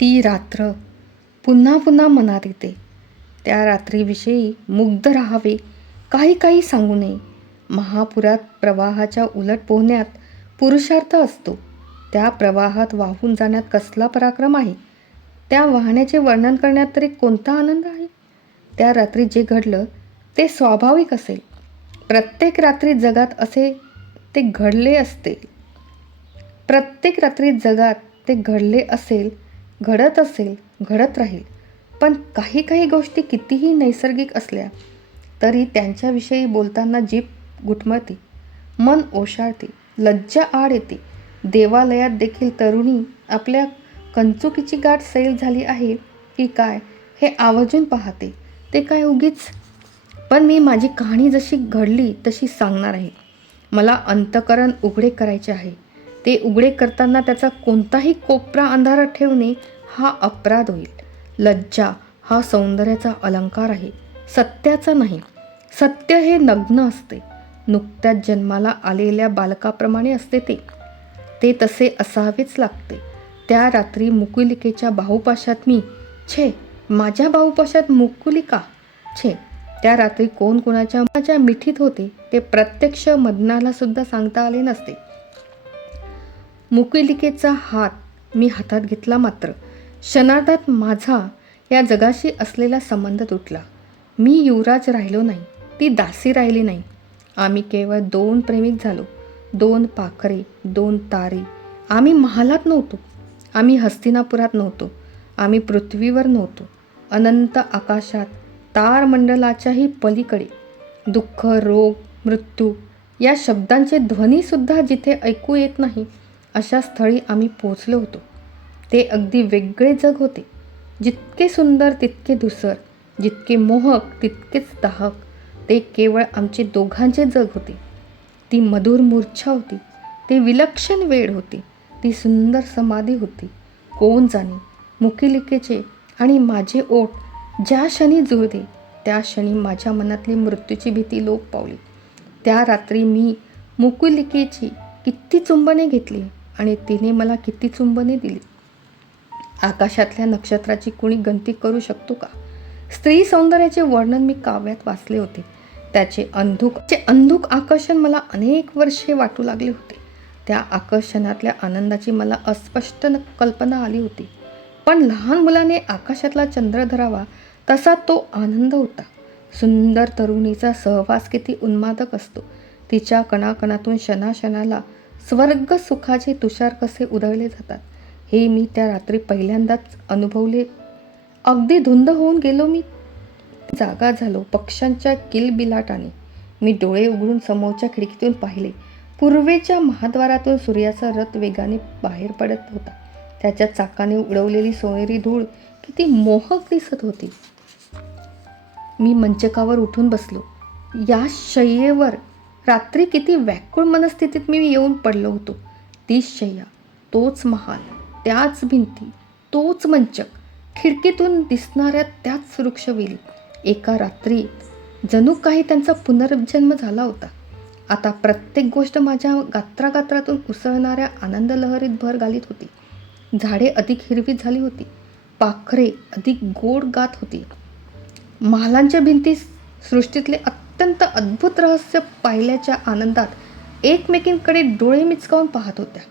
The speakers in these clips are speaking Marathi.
ती रात्र पुन्हा पुन्हा मनात येते. त्या रात्रीविषयी मुग्ध राहावे, काही काही सांगू नये. महापुरात प्रवाहाच्या उलट पोहण्यात पुरुषार्थ असतो. त्या प्रवाहात वाहून जाण्यात कसला पराक्रम आहे. त्या वाहण्याचे वर्णन करण्यात तरी कोणता आनंद आहे. त्या रात्री जे घडलं ते स्वाभाविक असेल. प्रत्येक रात्री जगात असे ते घडले असते. प्रत्येक रात्री जगात ते घडले असेल, घडत असेल, घडत राहील. पण काही काही गोष्टी कितीही नैसर्गिक असल्या तरी त्यांच्याविषयी बोलताना जीभ घुटमळते, मन ओशाळते, लज्जा आड येते. देवालयात देखील तरुणी आपल्या कंचुकीची गाठ सैल झाली आहे की काय हे आवर्जून पाहते. ते काय उगीच. पण मी माझी कहाणी जशी घडली तशी सांगणार आहे. मला अंतःकरण उघडे करायचे आहे. ते उघडे करताना त्याचा कोणताही कोपरा अंधारात ठेवणे हा अपराध होईल. लज्जा हा सौंदर्याचा अलंकार आहे, सत्याचा नाही. सत्य हे नग्न असते. नुकत्याच जन्माला आलेल्या बालकाप्रमाणे असते ते तसे असावेच लागते. त्या रात्री मुकुलिकेच्या बाहुपाशात मी, छे, माझ्या बाहुपाशात मुकुलिका, छे. त्या रात्री कोण कोणाच्या मिठीत होते ते प्रत्यक्ष मदनाला सुद्धा सांगता आले नसते. मुकुलिकेचा हात मी हातात घेतला मात्र क्षणार्धात माझा या जगाशी असलेला संबंध तुटला. मी युवराज राहिलो नाही, ती दासी राहिली नाही. आम्ही केवळ दोन प्रेमिक झालो. दोन पाखरे, दोन तारे. आम्ही महालात नव्हतो, आम्ही हस्तिनापुरात नव्हतो, आम्ही पृथ्वीवर नव्हतो. अनंत आकाशात तारमंडलाच्याही पलीकडे दुःख, रोग, मृत्यू या शब्दांचे ध्वनीसुद्धा जिथे ऐकू येत नाही अशा स्थळी आम्ही पोहोचलो होतो. ते अगदी वेगळे जग होते. जितके सुंदर तितके धुसर, जितके मोहक तितकेच दाहक. ते केवळ आमचे दोघांचे जग होते. ती मधुर मूर्छा होती, ते विलक्षण वेळ होते, ती सुंदर समाधी होती. कोण जाणे, मुकुलिकेचे आणि माझे ओठ ज्या क्षणी जुळले त्या क्षणी माझ्या मनातली मृत्यूची भीती लोप पावली. त्या रात्री मी मुकुलिकेची किती चुंबने घेतली आणि तिने मला किती चुंबने दिली. आकाशातल्या नक्षत्राची कुणी गणती करू शकतो का. स्त्री सौंदर्याचे वर्णन मी काव्यात वाचले होते. त्याचे अंधुक आकर्षण मला अनेक वर्षे वाटू लागले होते. त्या आकर्षणातल्या आनंदाची मला अस्पष्ट कल्पना आली होती. पण लहान मुलाने आकाशातला चंद्र धरावा तसा तो आनंद होता. सुंदर तरुणीचा सहवास किती उन्मादक असतो. तिच्या कणाकणातून क्षणाक्षणाला स्वर्ग सुखाचे तुषार कसे उधळले जातात हे मी त्या रात्री पहिल्यांदाच अनुभवले. अगदी धुंद होऊन गेलो मी. जागा झालो पक्ष्यांच्या किलबिलाटाने. मी डोळे उघडून समोरच्या खिडकीतून पाहिले. पूर्वेच्या महाद्वारातून सूर्याचा रथ वेगाने बाहेर पडत होता. त्याच्या चाकाने उडवलेली सोनेरी धूळ किती मोहक दिसत होती. मी मंचकावर उठून बसलो. या शय्येवर रात्री किती व्याकुळ मनस्थितीत मी येऊन पडलो होतो. तीच शय्या, तोच महाल, त्याच भिंती, तोच मंचक, खिडकीतून दिसणाऱ्या त्याच वृक्षवेली. एका रात्री जणू काही त्यांचा पुनर्जन्म झाला होता. आता प्रत्येक गोष्ट माझ्या गात्रागात्रातून उसळणाऱ्या आनंद लहरीत भर घालीत होती. झाडे अधिक हिरवी झाली होती. पाखरे अधिक गोड गात होती. महालांच्या भिंती सृष्टीतले अत्यंत अद्भुत रहस्य पाहिल्याच्या आनंदात एकमेकींकडे डोळे मिचकावून पाहत होत्या.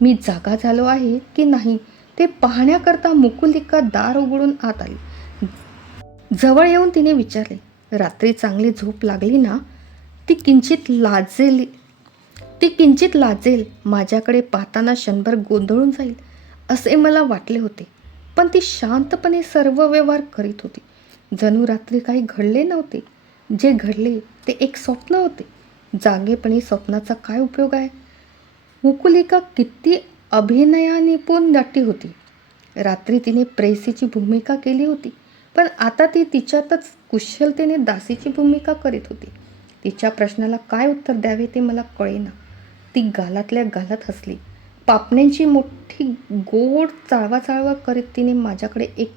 मी जागा झालो आहे की नाही ते पाहण्याकरता मुकुलिका दार उघडून आत आली. जवळ येऊन तिने विचारले, रात्री चांगली झोप लागली ना. ती किंचित लाजेल, माझ्याकडे पाहताना क्षणभर गोंधळून जाईल असे मला वाटले होते. पण ती शांतपणे सर्व व्यवहार करीत होती. जणू रात्री काही घडले नव्हते. जे घडले ते एक स्वप्न होते. जागेपणी स्वप्नाचा काय उपयोग आहे. मुकुलिका किती अभिनयानिपुण नटी होती. रात्री तिने प्रेयसीची भूमिका केली होती, पण आता ती तिच्यातच कुशलतेने दासीची भूमिका करीत होती. तिच्या प्रश्नाला काय उत्तर द्यावे ते मला कळेना. ती गालातल्या गालात हसली. पापण्यांची मोठी गोड चाळवा करीत तिने माझ्याकडे एक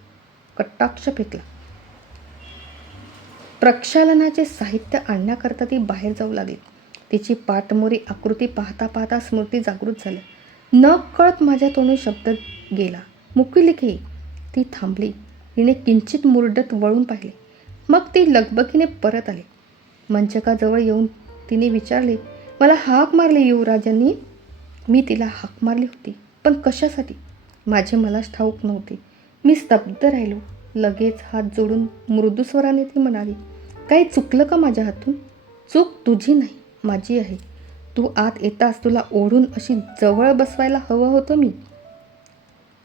कटाक्ष फेकला. प्रक्षालनाचे साहित्य आणण्याकरता ती बाहेर जाऊ लागली. तिची पाठमोरी आकृती पाहता पाहता स्मृती जागृत झाल्या. न कळत माझ्या तोंडून शब्द गेला, मुकुलिके. ती थांबली. तिने किंचित मुरडत वळून पाहिले. मग ती लगबगीने परत आली. मंचकाजवळ येऊन तिने विचारले, मला हाक मारली युवराजांनी? मी तिला हाक मारली होती, पण कशासाठी माझे मलाच ठाऊक नव्हते. मी स्तब्ध राहिलो. लगेच हात जोडून मृदू स्वराने ती म्हणाली, काही चुकलं का माझ्या हातून? चूक तुझी नाही, माझी आहे. तू आत येताच तुला ओढून अशी जवळ बसवायला हवं होतं मी.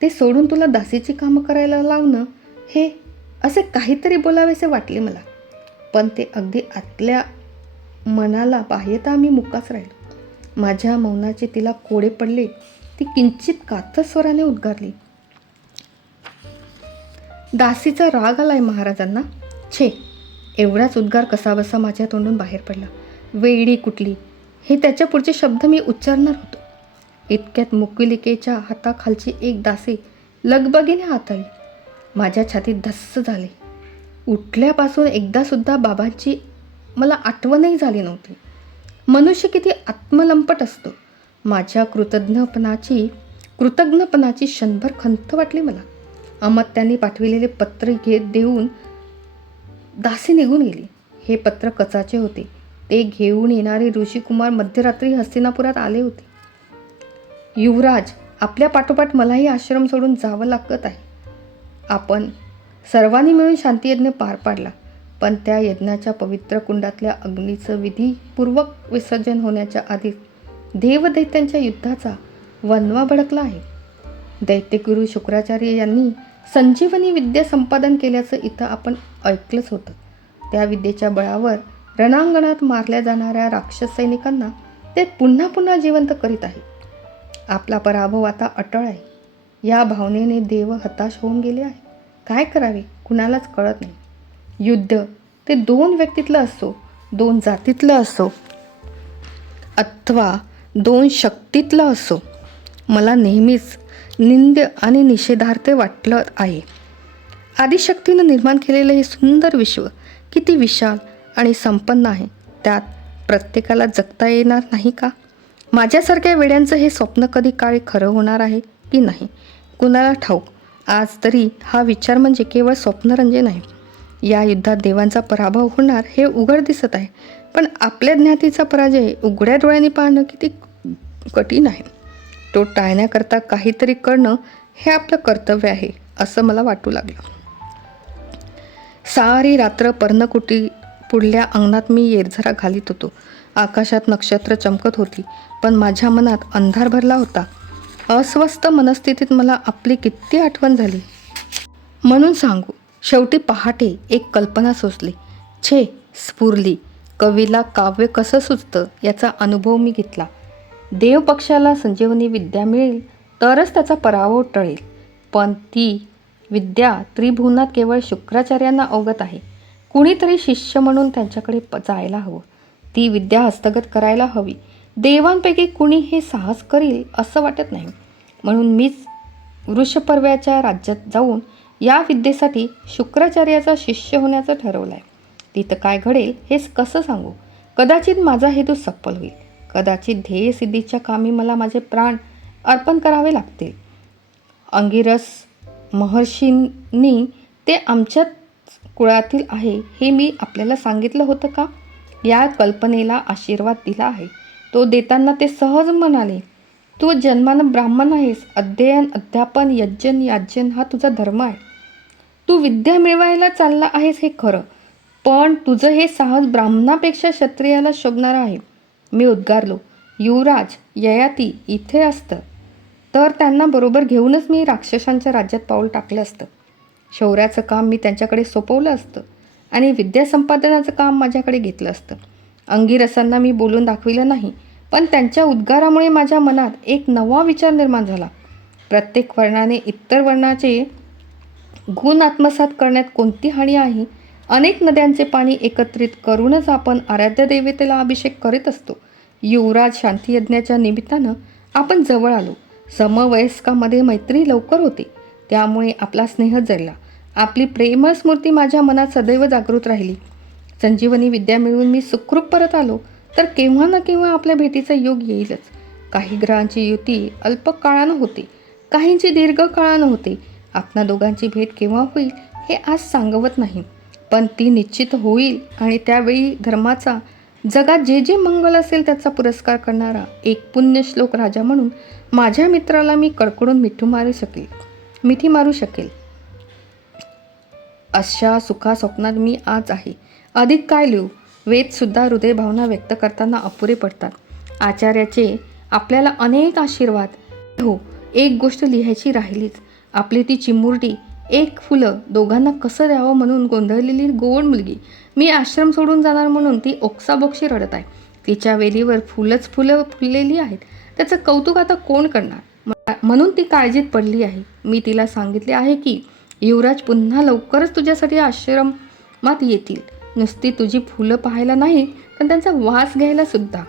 ते सोडून तुला दासीची कामं करायला लावणं, हे असे काहीतरी बोलावेसे वाटले मला. पण ते अगदी आतल्या मनाला बाह्यता मी मुकाच राहिलो. माझ्या मौनाचे तिला कोडे पडले. ती किंचित कातर स्वराने उद्गारली, दासीचा राग आलाय महाराजांना? छे, एवढाच उद्गार कसाबसा माझ्या तोंडून बाहेर पडला. वेडी कुठली, हे त्याच्या पुढचे शब्द मी उच्चारणार होतो. इतक्यात मुकुलिकेच्या हाताखालची एक दासी लगबगीने हात आली. माझ्या छातीत धस्स झाले. उठल्यापासून एकदासुद्धा बाबांची मला आठवणही झाली नव्हती. मनुष्य किती आत्मलंपट असतो. माझ्या कृतज्ञपणाची क्षणभर खंत वाटली मला. अमात्यांनी पाठविलेले पत्र देऊन दासी निघून गेली. हे पत्र कचाचे होते. ते घेऊन येणारे ऋषिकुमार मध्यरात्री हस्तिनापुरात आले होते. युवराज, आपल्या पाठोपाठ मलाही आश्रम सोडून जावं लागत आहे. आपण सर्वांनी मिळून शांतियज्ञ पार पाडला, पण त्या यज्ञाच्या पवित्र कुंडातल्या अग्नीचं विधीपूर्वक विसर्जन होण्याच्या आधीच देवदैत्यांच्या युद्धाचा वणवा भडकला आहे. दैत्यगुरु शुक्राचार्य यांनी संजीवनी विद्या संपादन केल्याचं इथं आपण ऐकलंच होतं. त्या विद्येच्या बळावर रणांगणात मारल्या जाणाऱ्या राक्षस सैनिकांना ते पुन्हा पुन्हा जिवंत करीत आहे. आपला पराभव आता अटळ आहे. या भावनेने देव हताश होऊन गेले आहे. काय करावे कुणालाच कळत नाही. युद्ध ते 2 व्यक्तीतलं असो, 2 जातीतलं असो अथवा 2 शक्तीतलं असो, मला नेहमीच निंद्य आणि निषेधार्थ वाटलं आहे. आदिशक्तीनं निर्माण केलेलं हे सुंदर विश्व किती विशाल आणि संपन्न आहे. त्यात प्रत्येकाला जगता येणार नाही का? माझ्यासारख्या वेड्यांचं हे स्वप्न कधी काळी खरं होणार आहे की नाही, कुणाला ठाऊक. आज तरी हा विचार म्हणजे केवळ स्वप्नरंजन आहे. या युद्धात देवांचा पराभव होणार हे उघड दिसत आहे, पण आपल्या ज्ञातीचा पराजय उघड्या डोळ्यांनी पाहणं किती कठीण आहे. तो टाळण्याकरता काहीतरी करणं हे आपलं कर्तव्य आहे, असं मला वाटू लागलं. सारी रात्र पर्णकुटी पुढल्या अंगणात मी येरझरा घालीत होतो. आकाशात नक्षत्र चमकत होती, पण माझ्या मनात अंधार भरला होता. अस्वस्थ मनस्थितीत मला आपली किती आठवण झाली म्हणून सांगू. शेवटी पहाटे एक कल्पना सुचली. छे, स्फुरली. कवीला काव्य कसं सुचतं याचा अनुभव मी घेतला. देवपक्षाला संजीवनी विद्या मिळेल तरच त्याचा पराभव टळेल, पण ती विद्या त्रिभुवनात केवळ शुक्राचार्यांना अवगत आहे. कुणीतरी शिष्य म्हणून त्यांच्याकडे जायला हवं. ती विद्या हस्तगत करायला हवी. देवांपैकी कुणी हे साहस करील असं वाटत नाही. म्हणून मीच वृषपर्व्याच्या राज्यात जाऊन या विद्येसाठी शुक्राचार्याचा शिष्य होण्याचं ठरवलं आहे. तिथं काय घडेल हे कसं सांगू. कदाचित माझा हेतू सफल होईल, कदाचित ध्येयसिद्धीच्या कामी मला माझे प्राण अर्पण करावे लागतील. अंगिरस महर्षींनी ते आमच्याच कुळातील आहे हे मी आपल्याला सांगितलं होतं का? या कल्पनेला आशीर्वाद दिला आहे. तो देताना ते सहज म्हणाले, तू जन्मानं ब्राह्मण आहेस. अध्ययन, अध्यापन, यज्ञ, याजन हा तुझा धर्म आहे. तू विद्या मिळवायला चालला आहेस हे खरं, पण तुझं हे साहस ब्राह्मणापेक्षा क्षत्रियाला शोभणारं आहे. मी उद्गारलो, युवराज ययाती इथे असतं तर त्यांना बरोबर घेऊनच मी राक्षसांच्या राज्यात पाऊल टाकलं असतं. शौर्याचं काम मी त्यांच्याकडे सोपवलं असतं आणि विद्या संपादनाचं काम माझ्याकडे घेतलं असतं. अंगिरसांना मी बोलून दाखविलं नाही, पण त्यांच्या उद्गारामुळे माझ्या मनात एक नवा विचार निर्माण झाला. प्रत्येक वर्णाने इतर वर्णाचे गुण आत्मसात करण्यात कोणती हानी आहे? अनेक नद्यांचे पाणी एकत्रित करूनच आपण आराध्य देवतेला अभिषेक करीत असतो. युवराज, शांतियज्ञाच्या निमित्तानं आपण जवळ आलो. समवयस्कामध्ये मैत्री लवकर होते, त्यामुळे आपला स्नेह जडला. आपली प्रेमळ स्मृती माझ्या मनात सदैव जागृत राहिली. संजीवनी विद्या मिळवून मी सुखरूप परत आलो तर केव्हा ना केव्हा आपल्या भेटीचा योग येईलच. काही ग्रहांची युती अल्प काळानं होते, काहींची दीर्घ काळानं होते. आपणा दोघांची भेट केव्हा होईल हे आज सांगवत नाही, पण ती निश्चित होईल आणि त्यावेळी धर्माचा जगात जे जे मंगल असेल त्याचा पुरस्कार करणारा एक पुण्यश्लोक राजा म्हणून माझ्या मित्राला मी कडकडून मिठी मारू शकेल. अशा सुखा स्वप्नात मी आज आहे. अधिक काय लिहू? वेदसुद्धा हृदयभावना व्यक्त करताना अपुरे पडतात. आचार्याचे आपल्याला अनेक आशीर्वाद. हो, एक गोष्ट लिहायची राहिलीच. आपली ती चिमुरडी, एक फुलं दोघांना कसं द्यावं म्हणून गोंधळलेली गोड मुलगी. मी आश्रम सोडून जाणार म्हणून ती ओक्साबोक्शी रडत आहे. तिच्या वेलीवर फुलं फुललेली आहेत. त्याचं कौतुक आता कोण करणार? म्हणून ती काळजीत पडली आहे. मी तिला सांगितले आहे की युवराज पुन्हा लवकरच तुझ्यासाठी आश्रमात येतील. नुसती तुझी फुलं पाहायला नाही, तर त्यांचा वास घ्यायला सुद्धा.